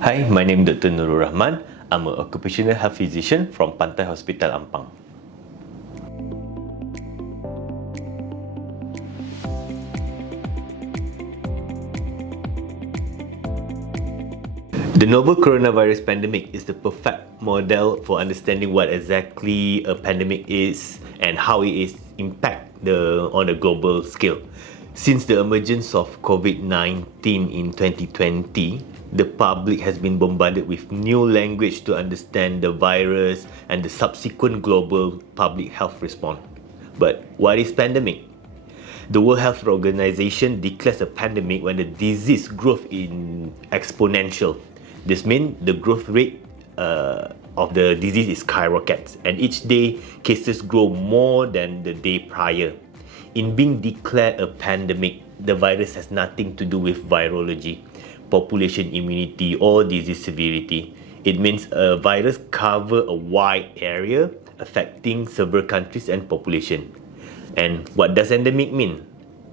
Hi, my name is Dr. Nurul Rahman. I'm an occupational health physician from Pantai Hospital Ampang. The novel coronavirus pandemic is the perfect model for understanding what exactly a pandemic is and how it is on a global scale. Since the emergence of COVID-19 in 2020, the public has been bombarded with new language to understand the virus and the subsequent global public health response. But what is pandemic? The World Health Organization declares a pandemic when the disease growth in exponential. This means the growth rate of the disease is skyrockets, and each day cases grow more than the day prior. In being declared a pandemic, the virus has nothing to do with virology, population immunity, or disease severity. It means a virus covers a wide area affecting several countries and population. And what does endemic mean?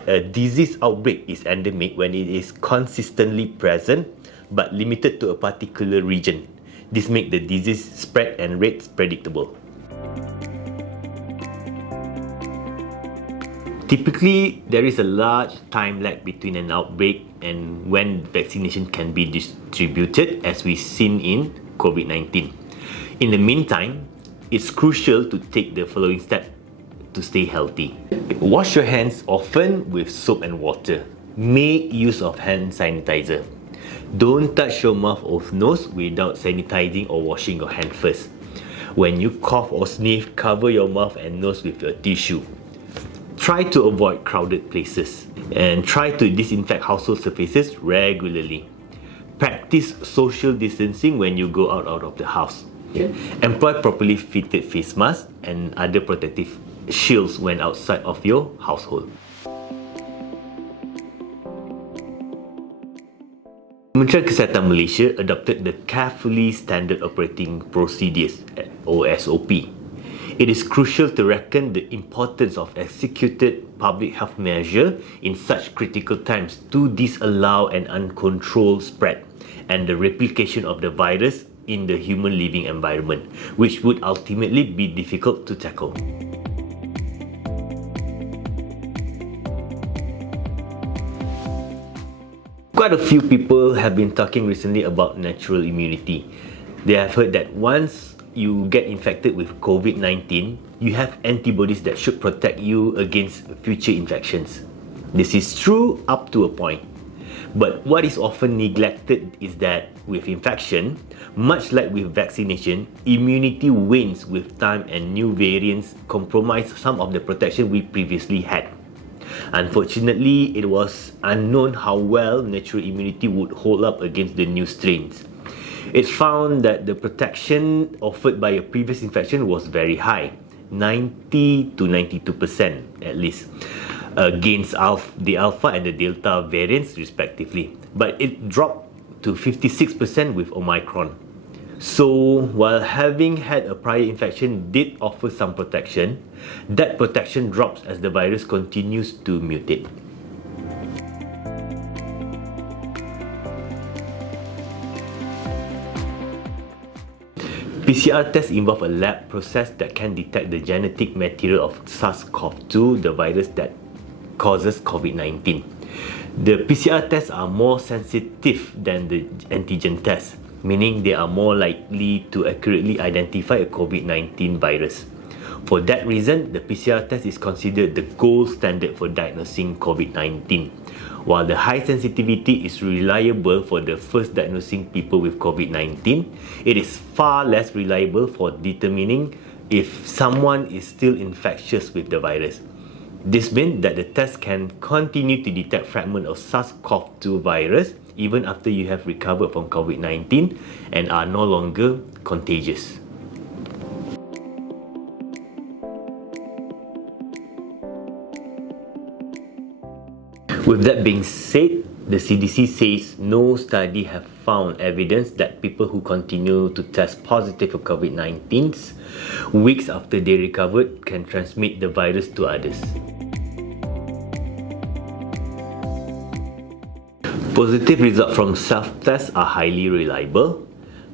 A disease outbreak is endemic when it is consistently present but limited to a particular region. This makes the disease spread and rates predictable. Typically, there is a large time lag between an outbreak and when vaccination can be distributed, as we've seen in COVID-19. In the meantime, it's crucial to take the following steps to stay healthy. Wash your hands often with soap and water. Make use of hand sanitizer. Don't touch your mouth or nose without sanitizing or washing your hand first. When you cough or sneeze, cover your mouth and nose with a tissue. Try to avoid crowded places and try to disinfect household surfaces regularly. Practice social distancing when you go out of the house. Employ properly fitted face masks and other protective shields when outside of your household. Kementerian Kesihatan Malaysia adopted the Carefully Standard Operating Procedures or SOP. It is crucial to reckon the importance of executed public health measures in such critical times to disallow an uncontrolled spread and the replication of the virus in the human living environment, which would ultimately be difficult to tackle. Quite a few people have been talking recently about natural immunity. They have heard that once you get infected with COVID-19, you have antibodies that should protect you against future infections. This is true up to a point. But what is often neglected is that with infection, much like with vaccination, immunity wanes with time and new variants compromise some of the protection we previously had. Unfortunately, it was unknown how well natural immunity would hold up against the new strains. It found that the protection offered by a previous infection was very high, 90 to 92% at least, against the Alpha and the Delta variants respectively. But it dropped to 56% with Omicron. So, while having had a prior infection did offer some protection, that protection drops as the virus continues to mutate. PCR tests involve a lab process that can detect the genetic material of SARS-CoV-2, the virus that causes COVID-19. The PCR tests are more sensitive than the antigen tests, meaning they are more likely to accurately identify a COVID-19 virus. For that reason, the PCR test is considered the gold standard for diagnosing COVID-19. While the high sensitivity is reliable for the first diagnosing people with COVID-19, it is far less reliable for determining if someone is still infectious with the virus. This means that the test can continue to detect fragments of SARS-CoV-2 virus even after you have recovered from COVID-19 and are no longer contagious. With that being said, the CDC says no study have found evidence that people who continue to test positive for COVID-19 weeks after they recovered can transmit the virus to others. Positive results from self-tests are highly reliable.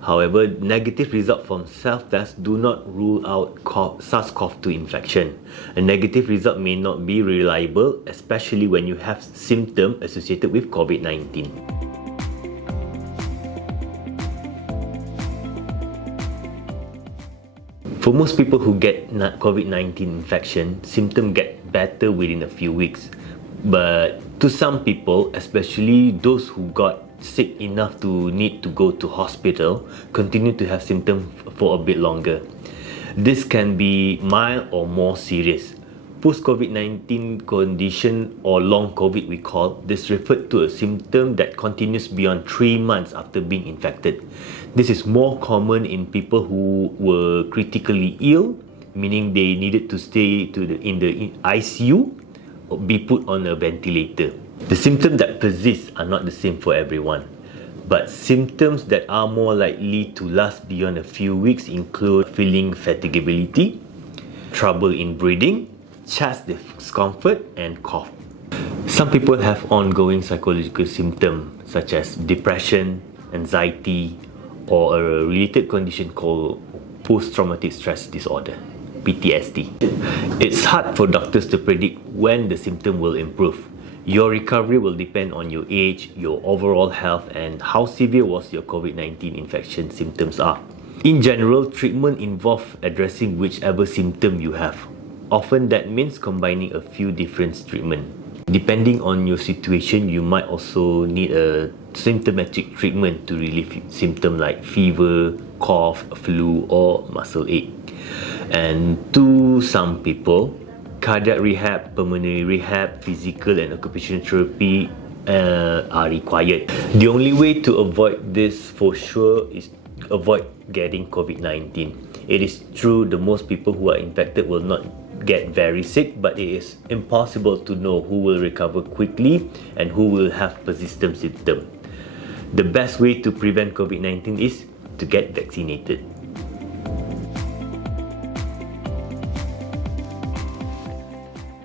However, negative results from self-tests do not rule out SARS-CoV-2 infection. A negative result may not be reliable, especially when you have symptoms associated with COVID-19. For most people who get COVID-19 infection, symptoms get better within a few weeks. But to some people, especially those who got sick enough to need to go to hospital, continue to have symptoms for a bit longer. This can be mild or more serious. Post-COVID-19 condition, or long COVID we call, this referred to a symptom that continues beyond 3 months after being infected. This is more common in people who were critically ill, meaning they needed to stay in the ICU or be put on a ventilator. The symptoms that persist are not the same for everyone, but symptoms that are more likely to last beyond a few weeks include feeling fatigability, trouble in breathing, chest discomfort, and cough. Some people have ongoing psychological symptoms such as depression, anxiety, or a related condition called post-traumatic stress disorder, PTSD. It's hard for doctors to predict when the symptom will improve. Your recovery will depend on your age, your overall health, and how severe was your COVID-19 infection symptoms are. In general, treatment involves addressing whichever symptom you have. Often that means combining a few different treatments. Depending on your situation, you might also need a symptomatic treatment to relieve symptoms like fever, cough, flu, or muscle ache. And to some people, cardiac rehab, pulmonary rehab, physical and occupational therapy are required. The only way to avoid this for sure is avoid getting COVID-19. It is true that most people who are infected will not get very sick, but it is impossible to know who will recover quickly and who will have persistent symptoms. The best way to prevent COVID-19 is to get vaccinated.